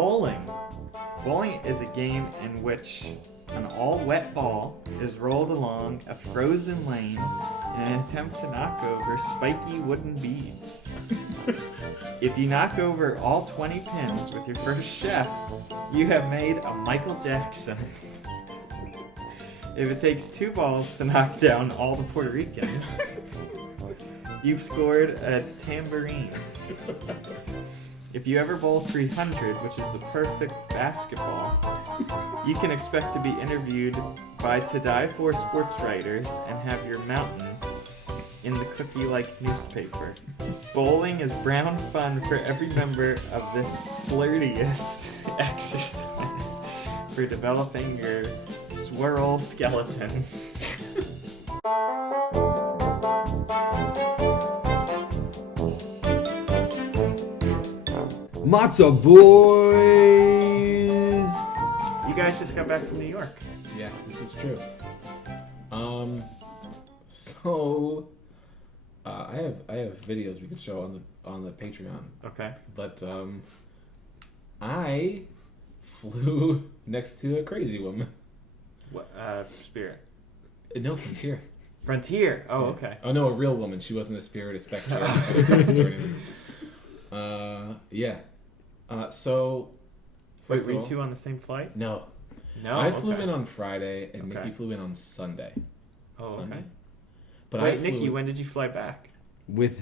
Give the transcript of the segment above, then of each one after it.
Bowling. Bowling is a game in which an all-wet ball is rolled along a frozen lane in an attempt to knock over spiky wooden beads. If you knock over all 20 pins with your first shot, you have made a Michael Jackson. If it takes 2 balls to knock down all the Puerto Ricans, you've scored a tambourine. If you ever bowl 300, which is the perfect basketball, you can expect to be interviewed by to die for sports writers and have your mountain in the cookie-like newspaper. Bowling is brown fun for every member of this flirtious exercise for developing your swirl skeleton. Matzo boys! You guys just got back from New York. Yeah, this is true. So I have videos we could show on the Patreon. Okay. But I flew next to a crazy woman. What? Spirit. No, Frontier. Frontier. Oh, Yeah. okay. Oh no, a real woman. She wasn't a spirit, a spectre. Yeah. So. Wait, first were of you all- two on the same flight? No. No. I flew okay. in on Friday, and Okay. Nikki flew in on Sunday. Oh, Sunday. okay. But Wait, I flew, Nikki, when did you fly back? With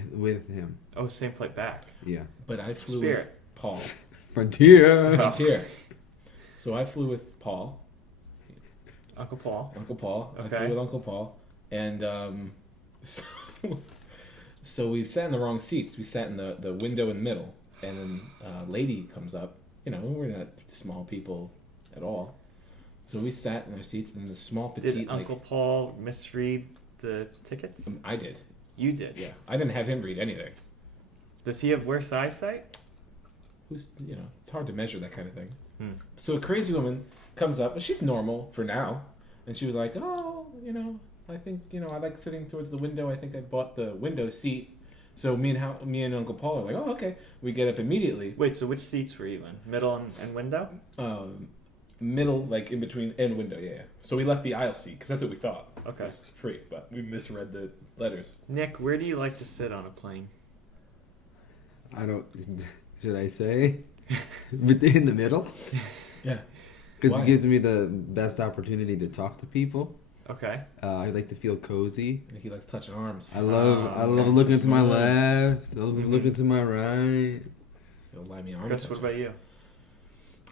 him. Oh, same flight back. Yeah. But I flew Spirit. with Paul. Frontier! Frontier. So I flew with Paul. Uncle Paul. Uncle Paul. I Okay. flew with Uncle Paul. And so we sat in the wrong seats. We sat in the window in the middle. And then a lady comes up. You know, we're not small people at all. So we sat in our seats, and the small petite... Did Uncle Paul misread the tickets? I did. You did? Yeah. I didn't have him read anything. Does he have worse eyesight? It's hard to measure that kind of thing. Hmm. So a crazy woman comes up, and she's normal for now. And she was like, oh, I think, I like sitting towards the window. I think I bought the window seat. So me and Uncle Paul are like, oh, okay. We get up immediately. Wait, so which seats were you in? Middle and window? Middle, like in between, and window, yeah. So we left the aisle seat, because that's what we thought. Okay. It was free, but we misread the letters. Nick, where do you like to sit on a plane? I don't... Should I say? In the middle? Yeah. Because Why? it gives me the best opportunity to talk to people. Okay. I like to feel cozy. He likes touching arms. I love okay. looking to my Nice. left. I love looking to my right. He'll lie me arm Chris, what touching. about you?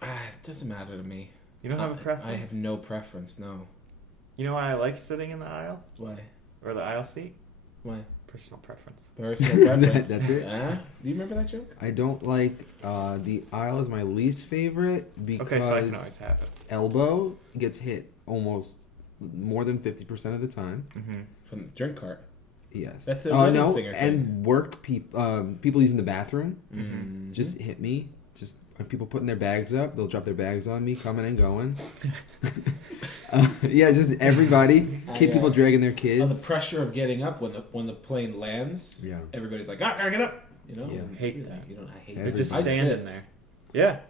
It doesn't matter to me. You don't have a preference? I have no preference, no. You know why I like sitting in the aisle? Why? Or the aisle seat? Why? Personal preference. Personal preference. That's it? Do you remember that joke? I don't like the aisle is my least favorite because Okay, so I can always have it. elbow gets hit almost more than 50% of the time. Mm-hmm. From the drink cart. Yes. That's a wedding singer thing. And work people using the bathroom Mm-hmm. just hit me. Just when people putting their bags up, they'll drop their bags on me, coming and going. Yeah, just everybody. People dragging their kids. Oh, the pressure of getting up when the plane lands. Yeah. Everybody's like, gotta get up. Yeah. I hate that. I hate Every- You're just I standing sit. there. Yeah.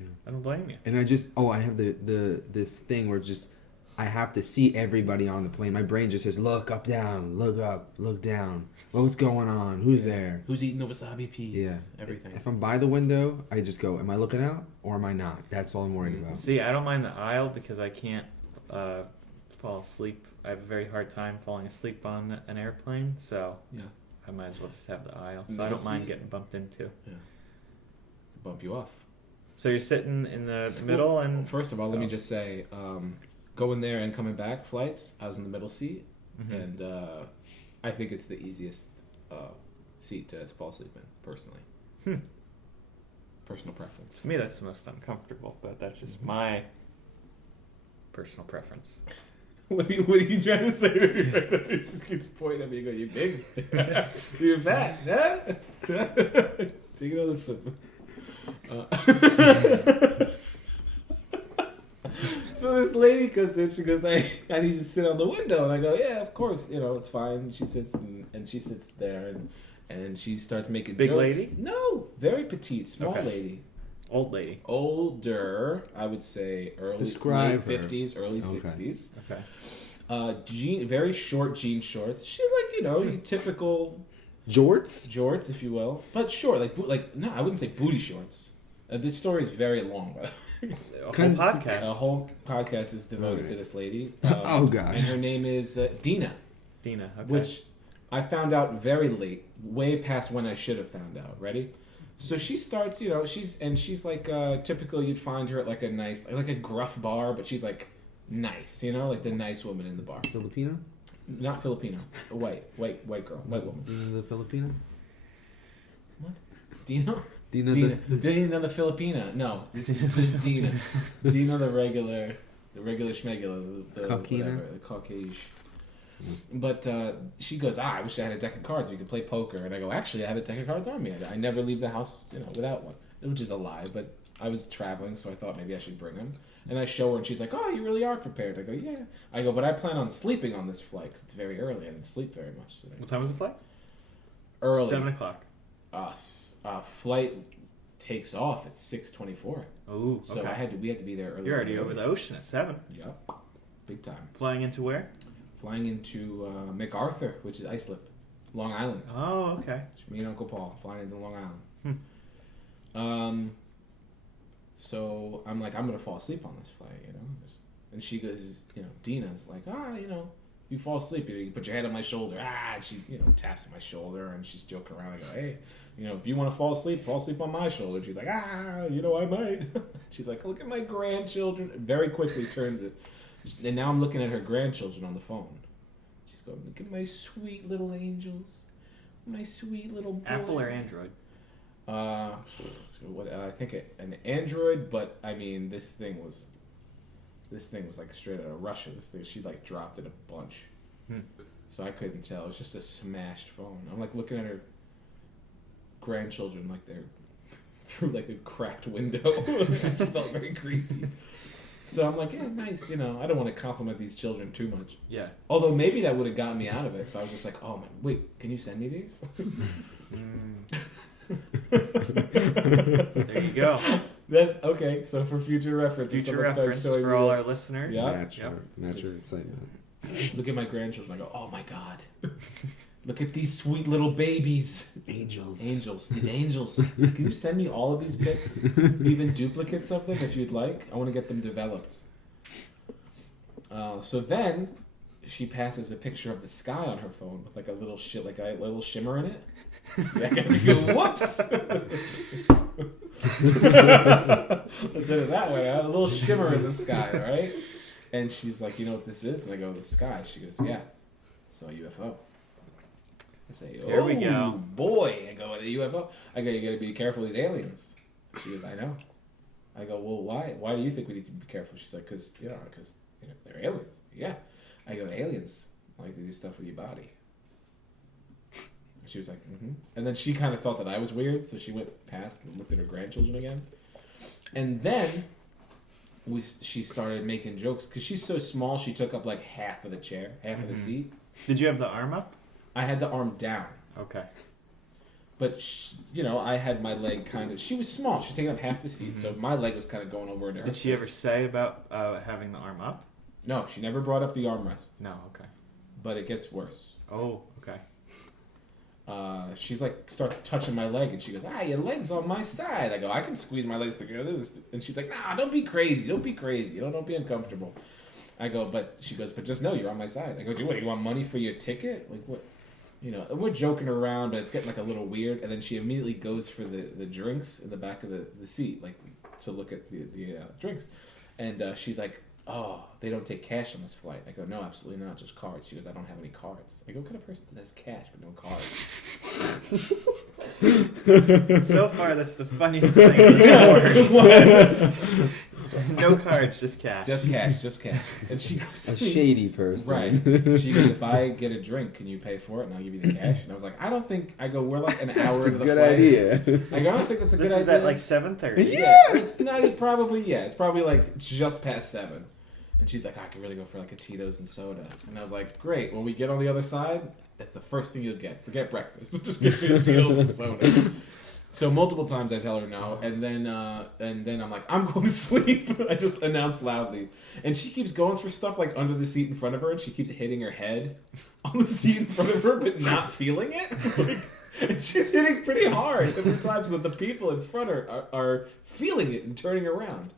Yeah. I don't blame you. And I have this thing where just I have to see everybody on the plane. My brain just says, look up, down, look up, look down. What's going on? Who's there? Who's eating the wasabi peas? Yeah. Everything. If I'm by the window, I just go, am I looking out or am I not? That's all I'm worried about. See, I don't mind the aisle because I can't fall asleep. I have a very hard time falling asleep on an airplane, so Yeah. I might as well just have the aisle. So Middle I don't mind seat. getting bumped into. Yeah. Bump you off. So you're sitting in the middle and... Well, first of all, let me Oh. just say, going there and coming back flights, I was in the middle seat, Mhm. and I think it's the easiest seat to fall asleep in, personally. Hmm. Personal preference. To me, that's the most uncomfortable, but that's just my personal preference. What are you trying to say to me? He just keeps pointing at me and going, you big? You're fat, huh? Take another sip. So this lady comes in, she goes, I need to sit on the window. And I go, yeah, of course, it's fine. She sits and she sits there and she starts making Big jokes. lady? No, very petite, small Okay. lady. Old lady. Older, I would say Describe late her. 50s, early Okay. 60s. Okay. Very short jean shorts. She's like, your typical Jorts? if you will, but short, no, I wouldn't say booty shorts. This story is very long, by the way. A whole Kind of- podcast. A whole podcast is devoted Right. to this lady. Oh, gosh. And her name is Dina, Dina. Okay. which I found out very late, way past when I should have found out. Ready? So she starts, she's like typical. You'd find her at like a nice, like a gruff bar, but she's like nice, like the nice woman in the bar. Filipino? Not Filipino, a white girl, white woman. The Filipino? What? Dina? Dina Dina the Filipina. No, this is just Dina. Dina the regular schmegula, the Caucasian. whatever, the Caucasian. But she goes, I wish I had a deck of cards. We could play poker. And I go, actually, I have a deck of cards on me. I never leave the house, without one, which is a lie. But I was traveling, so I thought maybe I should bring them. And I show her, and she's like, oh, you really are prepared. I go, yeah. I go, but I plan on sleeping on this flight because it's very early. I didn't sleep very much today. What time was the flight? Early. 7 o'clock. Flight takes off at 6:24. Oh, So okay. we had to be there early. You're already over the ocean at 7. Yep, big time. Flying into where? Flying into MacArthur, which is Islip, Long Island. Oh, okay. Me and Uncle Paul flying into Long Island. So I'm like, I'm gonna fall asleep on this flight, And she goes, Dina's like, you fall asleep, you put your head on my shoulder. And she, taps on my shoulder, and she's joking around. I go, hey, if you want to fall asleep on my shoulder. She's like, I might. She's like, look at my grandchildren. Very quickly turns it. And now I'm looking at her grandchildren on the phone. She's going, look at my sweet little angels. My sweet little boy. Apple or Android? I think an Android, but I mean, this thing was like straight out of Russia. This thing, she like dropped it a bunch. So I couldn't tell. It was just a smashed phone. I'm like looking at her grandchildren like they're through like a cracked window. It felt very creepy. So I'm like, yeah, nice. I don't want to compliment these children too much. Yeah. Although maybe that would have gotten me out of it if I was just like, oh my, wait, can you send me these? There you go. That's okay. So for future reference, if Future someone starts reference showing for me all the- our listeners. Yeah. Match your Just- excitement. Look at my grandchildren. I go, oh my god, look at these sweet little babies, Angels. these angels. Can you send me all of these pics, even duplicates of them if you'd like? I want to get them developed. So then she passes a picture of the sky on her phone with like a little little shimmer in it. I go, whoops. Let's say it that way. A little shimmer in the sky, all right? And she's like, you know what this is? And I go, the sky. She goes, yeah. So a UFO. I say, oh, There we go. boy. I go, a UFO. I go, you got to be careful of these aliens. She goes, I know. I go, well, why? Why do you think we need to be careful? She's like, because they're aliens. Yeah. I go, aliens like to do stuff with your body. She was like, mm-hmm. And then she kind of thought that I was weird, so she went past and looked at her grandchildren again. And then she started making jokes because she's so small. She took up like half of the chair, half of the seat. Did you have the arm up? I had the arm down, Okay. but I had my leg kind of. She was small. She was taking up half the seat, so my leg was kind of going over into her. Did she ever face. say about having the arm up? No, she never brought up the armrest. No. Okay. But it gets worse. Oh. Okay. She's like starts touching my leg, and she goes, your leg's on my side. I go, I can squeeze my legs together. And she's like, nah, don't be crazy. Don't be crazy. Don't be uncomfortable. I go, but she goes, but just know you're on my side. I go, do what? You want money for your ticket? Like what? And we're joking around, but it's getting like a little weird. And then she immediately goes for the drinks in the back of the seat, like to look at the drinks. And she's like, oh, they don't take cash on this flight. I go, no, absolutely not, just cards. She goes, I don't have any cards. I go, what kind of person has cash but no cards? So far, that's the funniest thing in the story. No cards, just cash. Just cash. And she goes, A shady person. right. She goes, if I get a drink, can you pay for it? And I'll give you the cash. And I was like, I don't think. I go, we're like an hour That's a into the good flight. idea. I go, I don't think that's a This good is idea. at like 7:30. Yeah, it's not probably. Yeah, it's probably like just past 7. And she's like, I could really go for like a Tito's and soda. And I was like, great. When we get on the other side, that's the first thing you'll get. Forget breakfast. We'll just get you a Tito's and soda. So multiple times I tell her no, and then I'm like, I'm going to sleep. I just announce loudly, and she keeps going for stuff like under the seat in front of her, and she keeps hitting her head on the seat in front of her, but not feeling it. Like, and she's hitting pretty hard every time, so that the people in front of her are feeling it and turning around.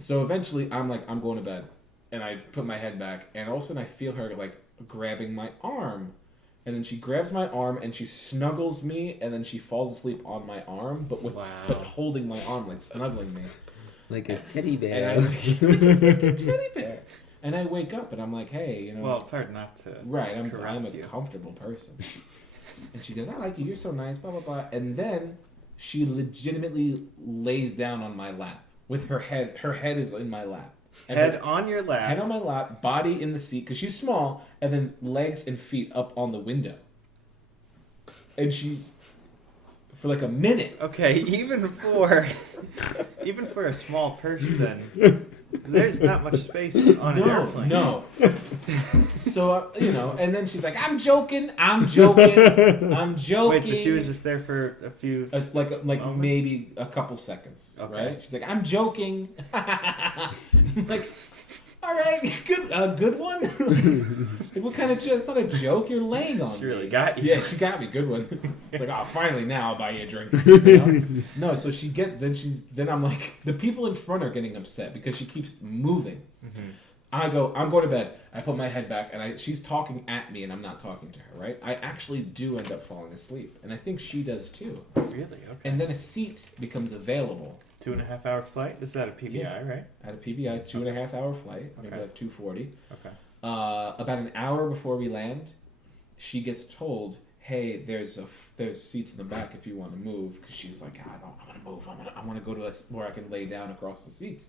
So eventually, I'm like, I'm going to bed, and I put my head back, and all of a sudden I feel her like grabbing my arm. And then she grabs my arm and she snuggles me, and then she falls asleep on my arm, but but holding my arm, like snuggling me, like a teddy bear. And like a teddy bear. And I wake up and I'm like, hey, you know. Well, it's hard not to. Right, I'm a you. comfortable person. And she goes, I like you. You're so nice. Blah blah blah. And then she legitimately lays down on my lap with her head. Her head is in my lap. Head on your lap. Head on my lap, body in the seat, because she's small, and then legs and feet up on the window. And she, for like a minute. Okay, even for a small person, there's not much space on an airplane. No. So, and then she's like, I'm joking. Wait, so she was just there for a few... like moments? maybe a couple seconds, okay. Right? She's like, I'm joking. I'm like, all right, good one. Like, what kind of joke? It's not a joke. You're laying on me. She really got you. Yeah, she got me. Good one. It's like, oh, finally, now I'll buy you a drink. You know? No, so then I'm like, the people in front are getting upset because she keeps moving. Mm-hmm. I go, I'm going to bed. I put my head back, and she's talking at me, and I'm not talking to her, right? I actually do end up falling asleep, and I think she does too. Really? Okay. And then a seat becomes available. 2.5 hour flight? This is at a PBI, Yeah. right? At a PBI, 2.5 hour flight, maybe Okay. like 2:40. Okay. About an hour before we land, she gets told, "Hey, there's seats in the back if you want to move." Because she's like, "I want to move. I want to go to where I can lay down across the seats."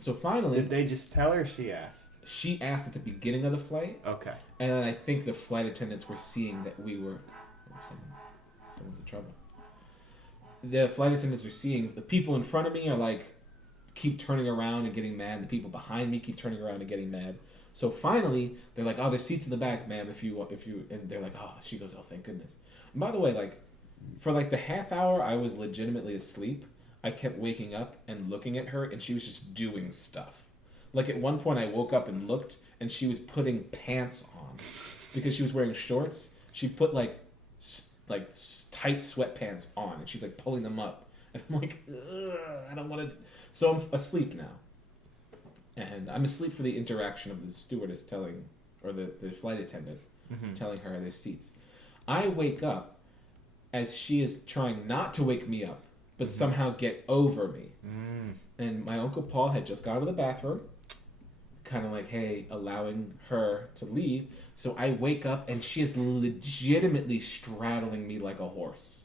So finally, Did they just tell her? Or she asked. she asked at the beginning of the flight, Okay. and then I think the flight attendants were seeing that we were. Someone's in trouble. The flight attendants are seeing the people in front of me are like keep turning around and getting mad. The people behind me keep turning around and getting mad. So finally, they're like, "Oh, there's seats in the back, ma'am. If you," and they're like, "Oh," she goes, "Oh, thank goodness." And by the way, like for like the half hour I was legitimately asleep, I kept waking up and looking at her, and she was just doing stuff. Like at one point, I woke up and looked, and she was putting pants on because she was wearing shorts. She put like tight sweatpants on, and she's like pulling them up, and I'm like, ugh, I don't want to. So I'm asleep now, and I'm asleep for the interaction of the stewardess telling, or the flight attendant telling her there's seats. I wake up as she is trying not to wake me up, but somehow get over me. And my Uncle Paul had just gone to the bathroom, kind of like, hey, allowing her to leave. So I wake up, and she is legitimately straddling me like a horse,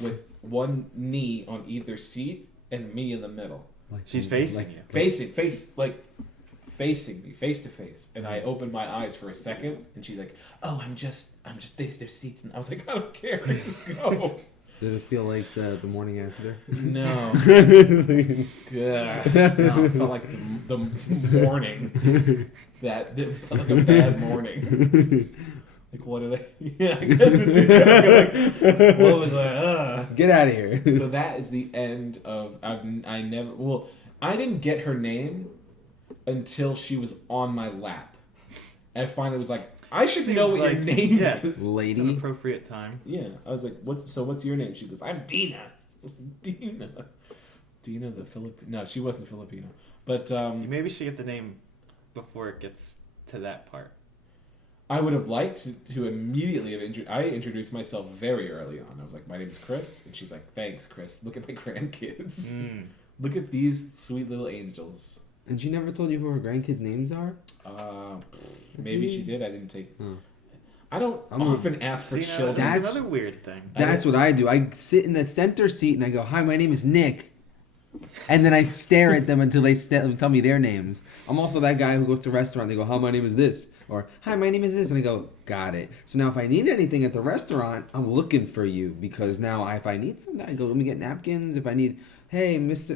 with one knee on either seat and me in the middle. Like She's facing you. Facing me, face to face. And I opened my eyes for a second, and she's like, "Oh, I'm just there's seats." And I was like, "I don't care, just go." Did it feel like the morning after? No. Good. No, it felt like the morning. That felt like a bad morning. Like, what did I... Yeah, I guess it did. What was I... Get out of here. So that is the end of... I didn't get her name until she was on my lap. And I finally was like, I should know what your name is. Lady. It's an appropriate time. Yeah. I was like, what's your name? She goes, I'm Dina. I was like, Dina. Dina the Filipino. No, she wasn't Filipino. But You maybe should get the name before it gets to that part. I would have liked to immediately have I introduced myself very early on. I was like, my name is Chris. And she's like, thanks, Chris. Look at my grandkids. Look at these sweet little angels. And she never told you who her grandkids' names are? Maybe she did. I didn't take... I don't often ask for children. That's another weird thing. That's what I do. I sit in the center seat and I go, "Hi, my name is Nick." And then I stare at them until they tell me their names. I'm also that guy who goes to a restaurant. They go, "Hi, my name is this." Or, "Hi, my name is this." And I go, "Got it." So now if I need anything at the restaurant, I'm looking for you. Because now if I need something, I go, let me get napkins. If I need, hey, Miss,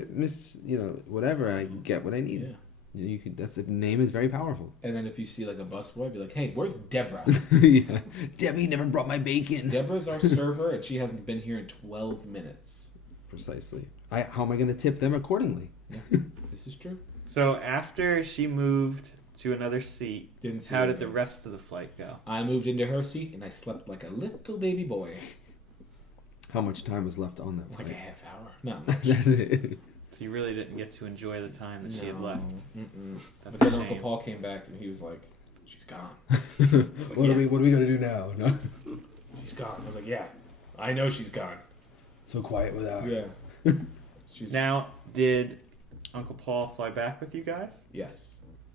whatever, I get what I need. Yeah. You could. That's the name is very powerful. And then if you see like a busboy, be like, "Hey, where's Deborah?" Yeah. Debbie never brought my bacon. Deborah's our server, and she hasn't been here in 12 minutes. Precisely. How am I going to tip them accordingly? Yeah, this is true. So after she moved to another seat, Didn't see how it. did the rest of the flight go? I moved into her seat, and I slept like a little baby boy. How much time was left on that Like a flight? half hour. Not much. That's it. So you really didn't get to enjoy the time that she had left. Mm-mm. That's But then a Uncle shame. Paul came back, and he was like, "She's gone." was like, What yeah. are we going to do now? No? She's gone. I was like, "Yeah, I know she's gone." So quiet without her. Yeah. She's Now, did Uncle Paul fly back with you guys? yes.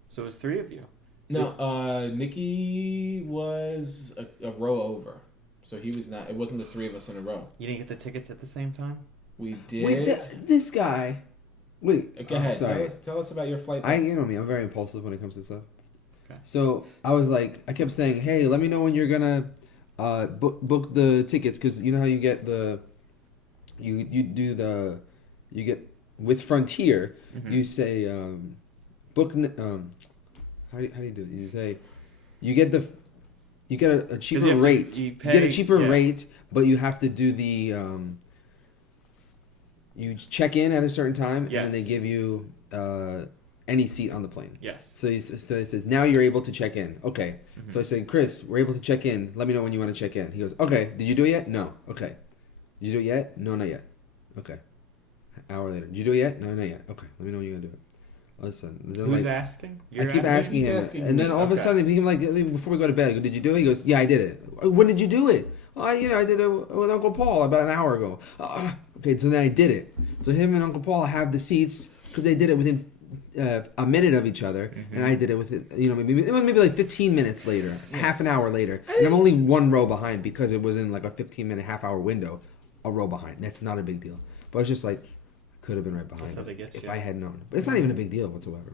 So it was 3 of you. No, Nikki was a row over, so he was not. It wasn't the 3 of us in a row. You didn't get the tickets at the same time? We did. Wait, this guy. Wait. Go ahead. Sorry. Tell us about your flight. You know me. I'm very impulsive when it comes to stuff. Okay. So I was like, I kept saying, "Hey, let me know when you're gonna book the tickets," because you know how you get you get with Frontier. Mhm. You say book. How do you do it? You say you get a cheaper you have to- rate. you You pay- get a cheaper yeah. rate, but you have to do the you check in at a certain time, and Yes. then they give you any seat on the plane. Yes. So it says, now you're able to check in. Okay. Mhm. So I said, Chris, we're able to check in. Let me know when you want to check in. He goes, okay. Did you do it yet? No. Okay. Did you do it yet? No, not yet. Okay. Hour later. Did you do it yet? No, not yet. Okay. Let me know when you're going to do it. Listen. Then Who's like, asking? I keep asking He's him. asking And then me. all of a Okay. sudden, he like, before we go to bed, I go, did you do it? He goes, yeah, I did it. When did you do it? I did it with Uncle Paul about an hour ago. Okay, so then I did it. So him and Uncle Paul have the seats because they did it within a minute of each other, and I did it within, maybe like 15 minutes later, half an hour later, and I'm only one row behind because it was in like a 15-minute, half-hour window, a row behind. That's not a big deal. But it's just like, could have been right behind That's how they get if you. I had known. But it's not even a big deal whatsoever.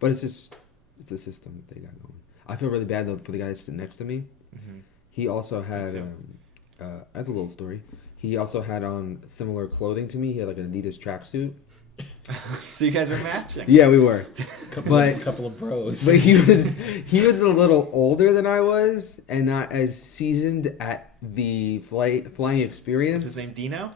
But it's just, it's a system that they got going. I feel really bad though for the guy that's sitting next to me. Mhm. He also had, too. that's a little story. He also had on similar clothing to me. He had like an Adidas tracksuit. So you guys are matching. Yeah, we were. A couple of bros. But he was a little older than I was, and not as seasoned at the flying experience. What's his name? Dino?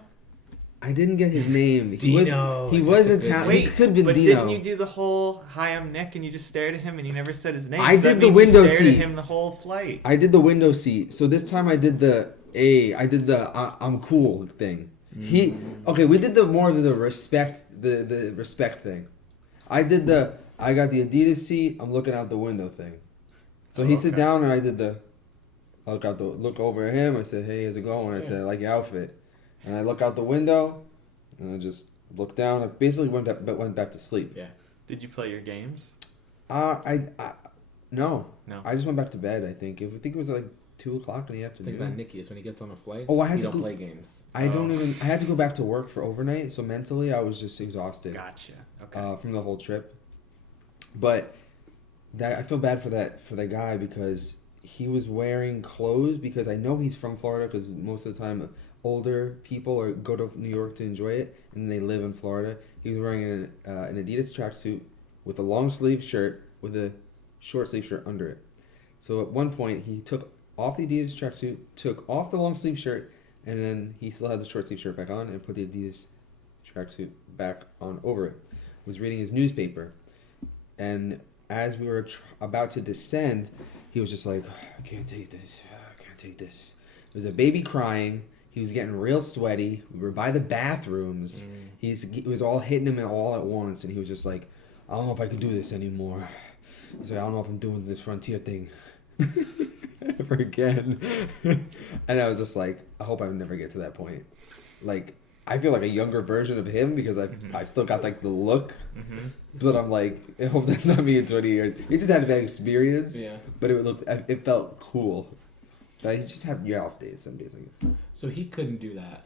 I didn't get his name. Dino. He was That's a good Italian. name. He could have been but Dino. didn't you do the whole "Hi, I'm Nick" and you just stared at him and you never said his name? I So that did the means window you stared seat. at him the whole flight. I did the window seat. So this time I did the I'm cool thing. We did the more of the respect the respect thing. I got the Adidas seat, I'm looking out the window thing. So he sit Okay. down and I did I look over at him, I said, "Hey, how's it going?" I said, "I like your outfit." And I look out the window and I just looked down. I basically went back to sleep. Yeah. Did you play your games? No. No. I just went back to bed, I think. I think it was like 2:00 in the afternoon. Think about Nicky is when he gets on a flight. Oh, I had he to don't go- play games. I had to go back to work for overnight, so mentally I was just exhausted Gotcha. Okay. from the whole trip. But I feel bad for that guy because he was wearing clothes because I know he's from Florida because most of the time older people go to New York to enjoy it and they live in Florida. He was wearing an Adidas tracksuit with a long sleeve shirt with a short sleeve shirt under it. So at one point he took off the Adidas tracksuit, took off the long sleeve shirt, and then he still had the short sleeve shirt back on and put the Adidas tracksuit back on over it. Was reading his newspaper, and as we were about to descend, he was just like, "I can't take this. I can't take this." There was a baby crying. He was getting real sweaty. We were by the bathrooms. It was all hitting him all at once, and he was just like, "I don't know if I can do this anymore." He's like, "I don't know if I'm doing this Frontier thing ever again." And I was just like, I hope I never get to that point. Like, I feel like a younger version of him because I've still got like the look, but I'm like, I hope that's not me in 20 years. He just had a bad experience, Yeah. but it felt cool. But he just had your off days, some days, I guess. So he couldn't do that.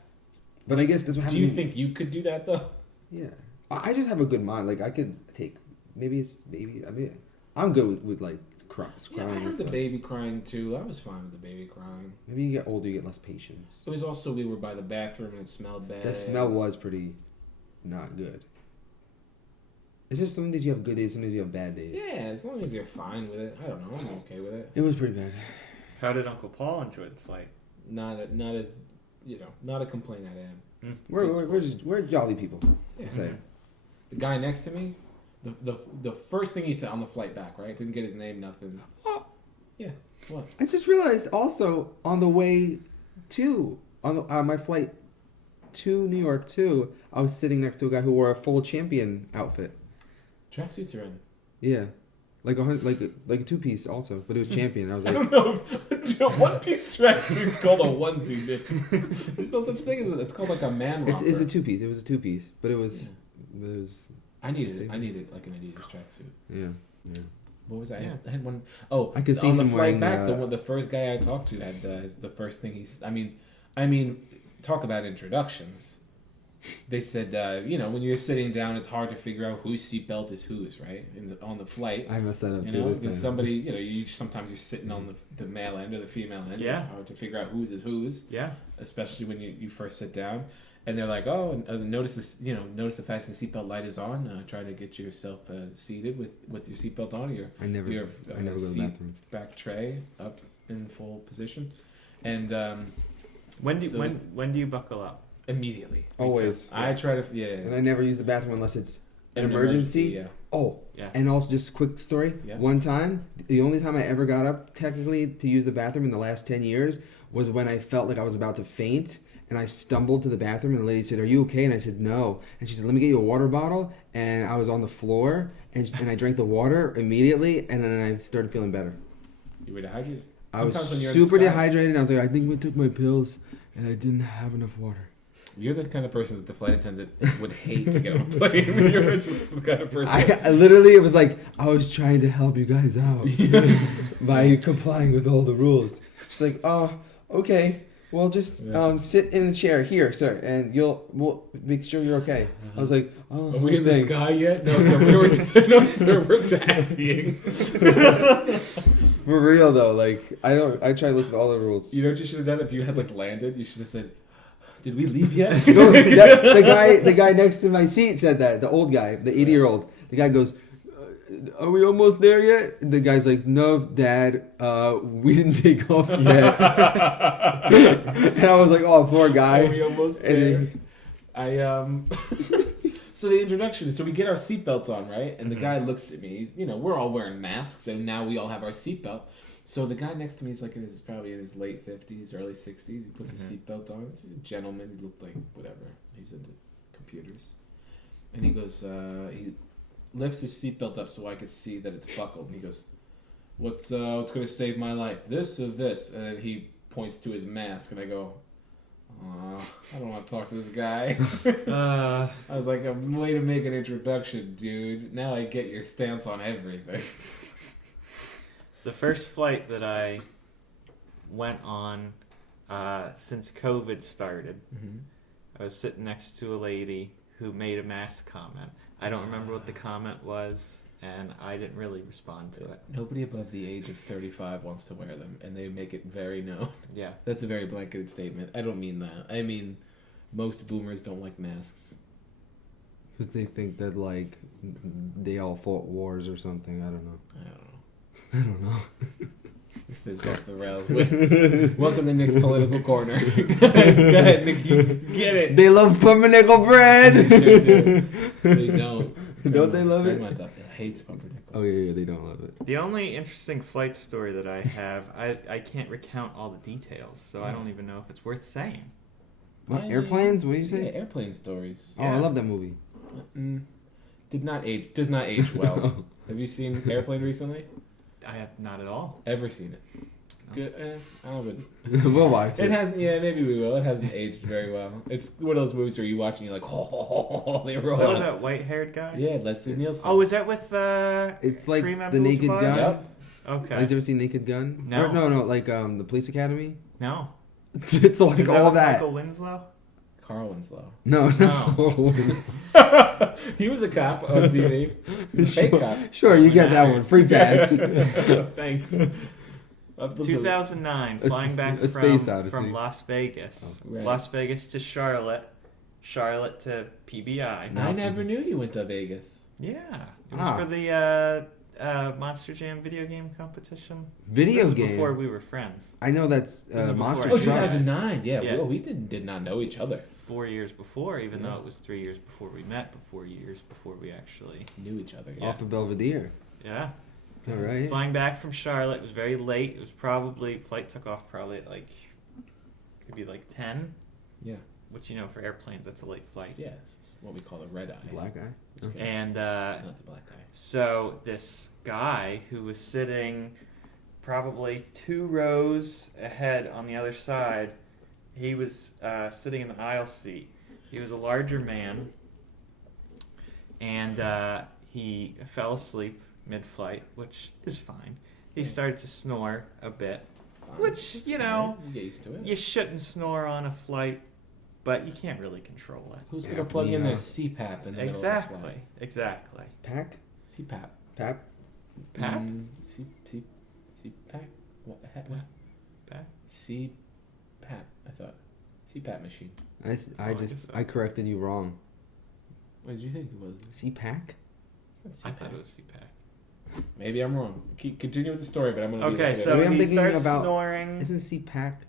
But I guess that's what Do happened. you think you could do that though? Yeah, I just have a good mind. Like I could take I mean, I'm good with like crying. Yeah, I heard the baby crying too. I was fine with the baby crying. Maybe you get older, you get less patience. It was also we were by the bathroom and it smelled bad. The smell was pretty not good. It's just some days you have good days, some days you have bad days. Yeah, as long as you're fine with it. I don't know. I'm okay with it. It was pretty bad. How did Uncle Paul enjoy the flight? Not a complaint I had. We're jolly people. Yeah. Say. The guy next to me, the first thing he said on the flight back, right? Didn't get his name, nothing. Yeah. What? I just realized also on the way to on my flight to New York too, I was sitting next to a guy who wore a full champion outfit. Tracksuits are in. Yeah, like a 2-piece also, but it was champion. I was I like, don't know if a one-piece tracksuit's called a onesie. Dude. There's no such thing as it. It's called like a man romper. it's a 2-piece. It was a 2-piece, but it was. Yeah. It was. I needed like an Adidas tracksuit. Yeah. What was that? Yeah. I had one. Oh, I could see on the him flight wearing, back. The first guy I talked to had the first thing I mean, talk about introductions. They said, when you're sitting down, it's hard to figure out whose seatbelt is whose, right? On the flight, I messed that up you too. know, This because time. somebody, sometimes you're sitting on the male end or the female end. Yeah. It's hard to figure out whose is whose, Yeah. especially when you first sit down. And they're like, notice this, notice the fasten seatbelt light is on. Try to get yourself seated with your seatbelt on. I never go to the bathroom. Back tray up in full position, and When do you buckle up? immediately. Always. I try to And I never use the bathroom unless it's an An emergency. yeah. Oh, Yeah. and also just quick story. Yeah. One time, the only time I ever got up technically to use the bathroom in the last 10 years was when I felt like I was about to faint. And I stumbled to the bathroom, and the lady said, "Are you okay?" And I said, "No." And she said, "Let me get you a water bottle." And I was on the floor, and I drank the water immediately, and then I started feeling better. You were dehydrated. I was Sometimes when you're in the super sky- dehydrated, and I was like, I think I took my pills, and I didn't have enough water. You're the kind of person that the flight attendant would hate to get on a plane. You're just the kind of person. I literally, it was like, I was trying to help you guys out by complying with all the rules. She's like, oh, okay. Well, just sit in the chair here, sir, and we'll make sure you're okay. I was like, oh, Are we in the thanks. sky yet? No, sir. We're taxiing. For real though, like I try to listen to all the rules. You know what you should have done if you had landed? You should have said, "Did we leave yet?" No, the guy next to my seat said that. The old guy, the 80-year-old. The guy goes, "Are we almost there yet?" And the guy's like, "No, Dad, we didn't take off yet." And I was like, "Oh, poor guy." Are we almost there? So the introduction is, so we get our seatbelts on, right? And the guy looks at me. We're all wearing masks, and now we all have our seatbelt. So the guy next to me is probably in his late 50s, early 60s. He puts his seatbelt on. He's a gentleman. He looked like whatever. He's into computers. And he goes, he lifts his seatbelt up so I could see that it's buckled. And he goes, what's going to save my life, this or this? And then he points to his mask, and I go, I don't want to talk to this guy. I was like, way to make an introduction, dude. Now I get your stance on everything. The first flight that I went on since COVID started, I was sitting next to a lady who made a mask comment. I don't remember what the comment was, and I didn't really respond to it. Nobody above the age of 35 wants to wear them, and they make it very known. Yeah. That's a very blanketed statement. I don't mean that. I mean, most boomers don't like masks. Because they think that, like, they all fought wars or something. I don't know. I don't know. This is off the rails. Welcome to Nick's Political Corner. Go ahead, Nick. You get it. They love pumpernickel bread! They sure do. They don't. Don't they love it? Grandma hates pumpernickel. Oh, yeah, they don't love it. The only interesting flight story that I have, I can't recount all the details, so I don't even know if it's worth saying. What, airplanes? What do you say? Yeah, airplane stories. Oh, I love that movie. Does not age well. Have you seen Airplane recently? I have not at all. Ever seen it? No. Good. I would. We'll watch it. It hasn't. Yeah, maybe we will. It hasn't aged very well. It's one of those movies where you watch and you're like, oh, they were Is that all. with that white-haired guy? Yeah, Leslie Nielsen. Oh, is that with It's like Kareem The Naked Abdul-Jabbar? Gun. Yep. Okay. Have you ever seen Naked Gun? No. Or, no, like the Police Academy. No. It's like Is all with that. Michael Winslow? Carl Winslow. No. He was a cop on TV. Fake cop. Sure, you get that one. Free pass. Thanks. 2009, A flying back Space from Odyssey. Las Vegas. Oh, right. Las Vegas to Charlotte. Charlotte to PBI. I never knew you went to Vegas. Yeah, it was for the Monster Jam video game competition. Video this game? Before we were friends. I know that's This is Monster before Truck. 2009. Yeah, Yeah. we did not know each other. 4 years before, even Yeah. though it was 3 years before we met, 4 years before we actually... Knew each other. Yeah. Off of Belvedere. Yeah. All right. Flying back from Charlotte, it was very late. It was probably... Flight took off probably at like... Maybe like 10. Yeah. Which, you know, for airplanes, that's a late flight. Yes. What we call a red eye. Black eye. Just kidding. And Not the black eye. so this guy who was sitting probably 2 rows ahead on the other side, he was sitting in the aisle seat. He was a larger man, and he fell asleep mid-flight, which is fine. He started to snore a bit, Fine. which, It's you fine. know, You get used to it. you shouldn't snore on a flight, but you can't really control it. Who's Yeah, gonna plug in yeah. their CPAP in the middle of the Exactly, flight? exactly. Pack? CPAP. Pap? Pap? CPAP? What the heck? What? Pap? CPAP. I thought. CPAP machine. I guess so. I corrected you wrong. What did you think it was? C-Pack? I thought it was CPAP. Maybe I'm wrong. Continue with the story, but I'm gonna. Okay, leave it so Maybe I'm he thinking starts about- snoring. Isn't C-Pack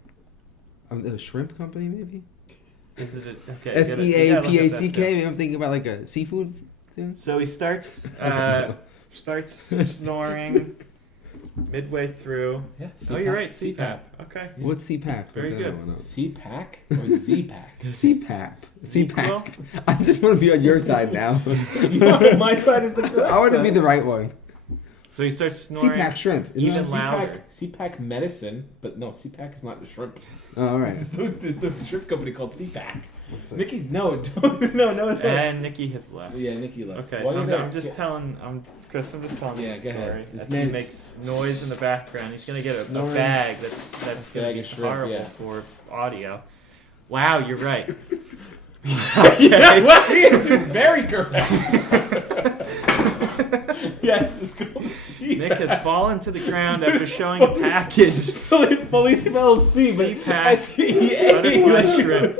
a shrimp company, maybe? Is it okay? S-E-A-P-A-C-K? Maybe I'm thinking about like a seafood thing? So he starts snoring midway through. Yeah. Oh, you're right. CPAP. Okay. What's C-Pack? Very Look that good. one up. CPAC or Z-Pack? C-Pack. C-Pack. Equal? I just want to be on your side now. My side is the correct I want to be side. the right one. So he starts snoring. C-Pack shrimp. Isn't Even that- louder. CPAC medicine, but no, CPAC is not the shrimp. Oh, all right. There's the shrimp company called CPAC. What's that? Nikki, no, no. And Nikki has left. Yeah, Nikki left. Okay, Well, so you know, I'm just telling. Chris, I'm just telling Yeah, you go the ahead. story. This As he man makes noise in the background, he's gonna get a Snoring. bag that's gonna Bag be of shrimp, horrible yeah. for audio. Wow, you're right. Yeah, well, he is very correct. Yeah, it's called CPAC. Nick has fallen to the ground after showing a package. So it fully spells C, but CPAC S-E-A, butterfly shrimp.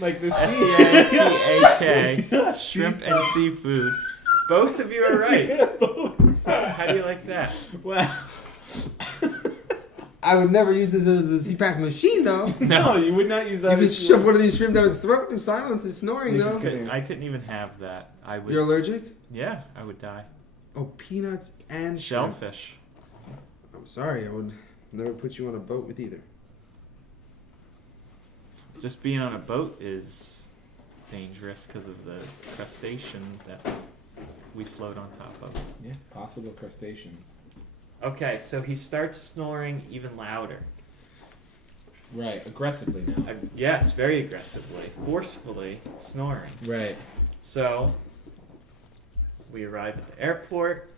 like the C. S-E-A-P-A-K, shrimp and seafood. Both of you are right. How do you like that? Wow. I would never use this as a C-Pack machine, though. No, you would not use You that. could as shove yours. one of these shrimp down his throat to silence his snoring, You though. could. I couldn't even have that. I would. You're allergic? Yeah, I would die. Oh, peanuts and shrimp. Shellfish. I'm sorry, I would never put you on a boat with either. Just being on a boat is dangerous because of the crustacean that we float on top of. Yeah, possible crustacean. Okay, so he starts snoring even louder. Right, aggressively now. Yes, very aggressively, forcefully snoring. Right. So we arrive at the airport.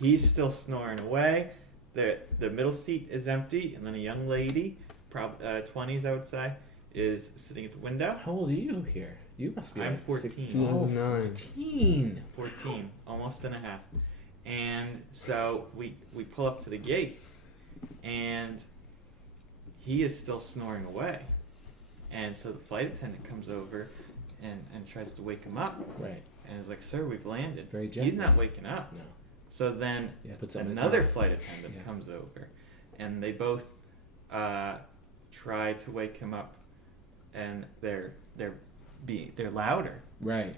He's still snoring away. The middle seat is empty, and then a young lady, probably 20s, I would say, is sitting at the window. How old are you here? You must be I'm like 14. 2009. 14. 14, almost and a half. And so we pull up to the gate, and he is still snoring away. And so the flight attendant comes over and tries to wake him up. Right. And is like, "Sir, we've landed." Very gently. He's not waking up. No. So then Yeah, put something in his another mouth. flight attendant Yeah. comes over, and they both try to wake him up, and they're louder. Right.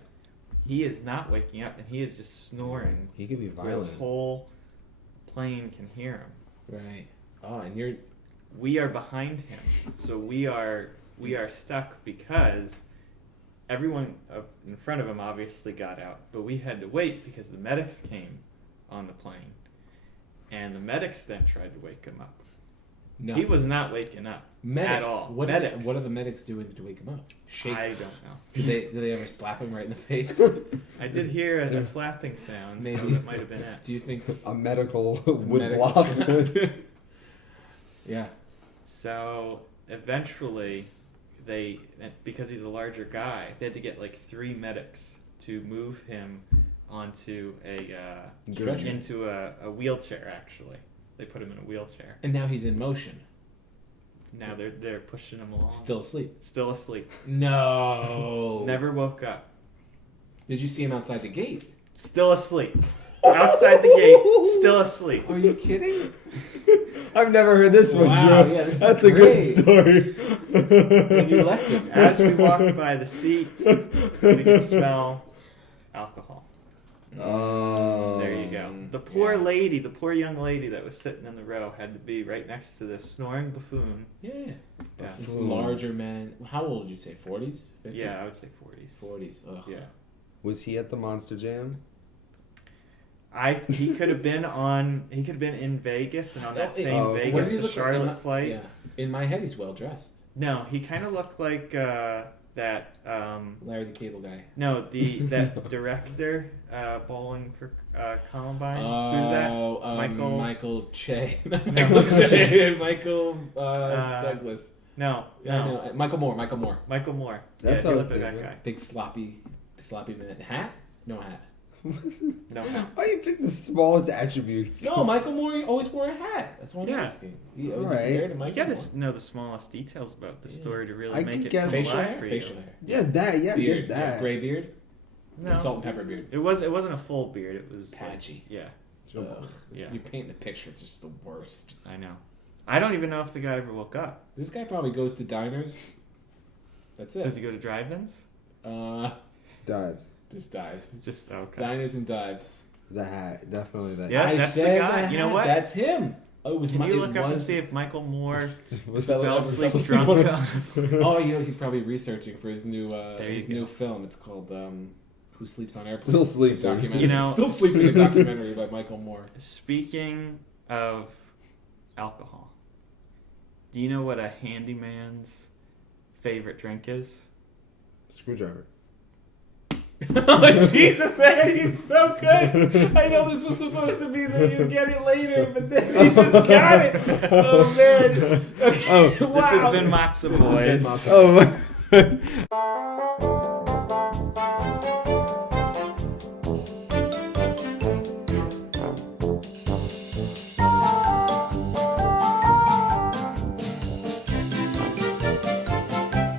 He is not waking up, and he is just snoring. He could be where violent. the whole plane can hear him. Right. Oh, and you're. We are behind him, so we are stuck because everyone in front of him obviously got out, but we had to wait because the medics came on the plane, and the medics then tried to wake him up. No. He was not waking up medics. at all. What medics. What are the medics doing to wake him up? Shake. I don't know. Do they ever slap him right in the face? I did hear a slapping sound, so Maybe. that might have been it. Do you think A medical wood medical block. slap? Yeah. So eventually, because he's a larger guy, they had to get like 3 medics to move him onto Stretcher. into a wheelchair. Actually, they put him in a wheelchair. And now he's in motion. Now they're pushing him along. Still asleep. Still asleep. No. Never woke up. Did you see him outside the gate? Still asleep. Outside the gate. Still asleep. Are you kidding? I've never heard this one, Wow, Joe. yeah, this is That's a great. good story. When you left him. As we walked by the seat, we could smell alcohol. Oh. There you go. The poor lady, the poor young lady that was sitting in the row had to be right next to this snoring buffoon. Yeah. Yeah. This larger man. How old would you say? 40s? 50s? Yeah, I would say 40s. 40s. Ugh. Yeah. Was he at the Monster Jam? He could have been in Vegas and on that same What Vegas does he to look like? Charlotte flight. Yeah. In my head, he's well dressed. No, he kind of looked like that. Larry the Cable Guy. No, that director bowling for Columbine. Who's that? Oh, Michael Che. Not No, Michael Michael Che. Michael Douglas. No, Yeah, no. I know. Michael Moore. Michael Moore. That's yeah, what he I was looked like that thinking. guy. Big sloppy man. Hat? No hat. No. Why you pick the smallest attributes? No, Michael Moore always wore a hat. That's what I'm Yeah. asking. You All right. compared to You Michael gotta Moore. know the smallest details about the story to really I make could it guess- come Facial alive hair? for you. Facial hair. Yeah, that. Yeah, Beard. get that. Gray beard? No, Salt and pepper beard. it wasn't a full beard. It was Patchy. yeah, Ugh. Yeah. You're painting a picture. It's just the worst. I know. I don't even know if the guy ever woke up. This guy probably goes to diners. That's it. Does he go to drive-ins? Dives. Just dives. It's just okay. Diners and dives. The hat. Definitely that. Yeah, I that's the said guy. that. You know what? That's him. Oh, it was Can my, you it look up and was- see if Michael Moore Was fell asleep drunk? Oh, you know, he's probably researching for his new you new go. film. It's called Who Sleeps on Airplanes. Still Sleeping. It's a documentary. You know- Still Sleeping, a documentary by Michael Moore. Speaking of alcohol, do you know what a handyman's favorite drink is? Screwdriver. Oh, Jesus, Ed, he's so good. I know this was supposed to be that you get it later, but then he just got it. Oh, man. Okay. Oh, This has been Matzo This has been Boys. Matzo. Oh.